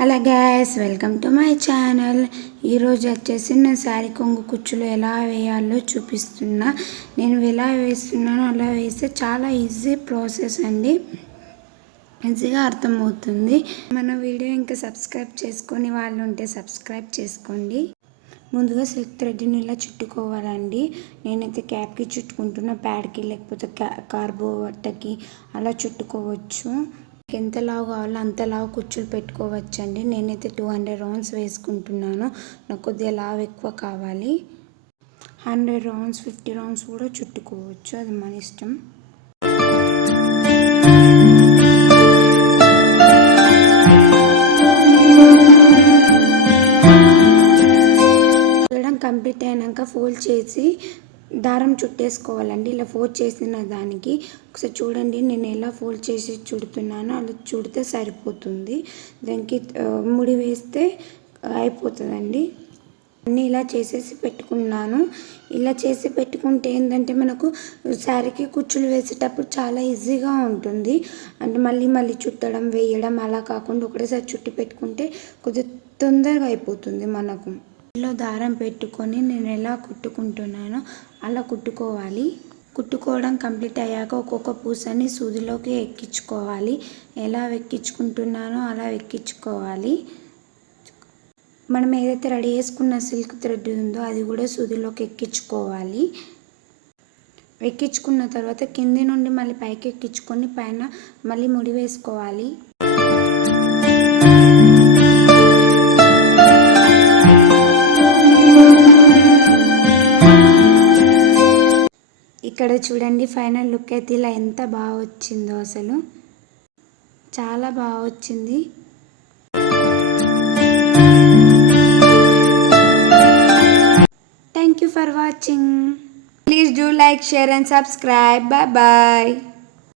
Hello guys, welcome to my channel. ఈరోజు వచ్చేసి నేను శారీ కొంగు కుచ్చులు ఎలా వేయాలో చూపిస్తున్నా. నేను ఎలా వేస్తున్నానో అలా వేస్తే చాలా ఈజీ ప్రాసెస్ అండి, ఈజీగా అర్థమవుతుంది. మన వీడియో ఇంకా సబ్స్క్రైబ్ చేసుకొని వాళ్ళు ఉంటే సబ్స్క్రైబ్ చేసుకోండి. ముందుగా సిల్క్ థ్రెడ్ని ఇలా చుట్టుకోవాలండి. నేనైతే క్యాప్కి చుట్టుకుంటున్న, ప్యాడ్కి లేకపోతే కార్బో అట్టకి అలా చుట్టుకోవచ్చు. ఎంత లావు కావాలో అంత లావు కుచ్చులు పెట్టుకోవచ్చండి. నేనైతే 200 రౌండ్స్ వేసుకుంటున్నాను. నాకు కొద్దిగా లావు ఎక్కువ కావాలి. 100 రౌండ్స్ 50 రౌండ్స్ కూడా చుట్టుకోవచ్చు, అది మన ఇష్టం. కంప్లీట్ అయినాక ఫోల్డ్ చేసి దారం చుట్టేసుకోవాలండి. ఇలా ఫోల్డ్ చేసిన దానికి ఒకసారి చూడండి, నేను ఎలా ఫోల్డ్ చేసి చుడుతున్నానో అలా చుడితే సరిపోతుంది. దానికి ముడి వేస్తే అయిపోతుందండి. అన్నీ ఇలా చేసేసి పెట్టుకున్నాను. ఇలా చేసి పెట్టుకుంటే ఏంటంటే మనకు శారీకి కుచ్చులు వేసేటప్పుడు చాలా ఈజీగా ఉంటుంది. అంటే మళ్ళీ చుట్టడం వేయడం అలా కాకుండా ఒకటేసారి చుట్టి పెట్టుకుంటే కొద్దిగా తొందరగా అయిపోతుంది మనకు. ఇలా దారం పెట్టుకొని నేను ఎలా కుట్టుకుంటున్నానో అలా కుట్టుకోవాలి. కుట్టుకోవడం కంప్లీట్ అయ్యాక ఒక్కొక్క పూసని సూదిలోకి ఎక్కించుకోవాలి. ఎలా ఎక్కించుకుంటున్నానో అలా ఎక్కించుకోవాలి. మనం ఏదైతే రెడీ చేసుకున్న సిల్క్ థ్రెడ్ ఉందో అది కూడా సూదిలోకి ఎక్కించుకోవాలి. ఎక్కించుకున్న తర్వాత కింది నుండి మళ్ళీ పైకి ఎక్కించుకొని పైన మళ్ళీ ముడి వేసుకోవాలి. ఇక్కడ చూడండి, ఫైనల్ లుక్ అయితే ఇలా ఎంత బాగా వచ్చిందో, అసలు చాలా బాగా వచ్చింది. Thank you for watching. Please do like, share and subscribe. Bye bye.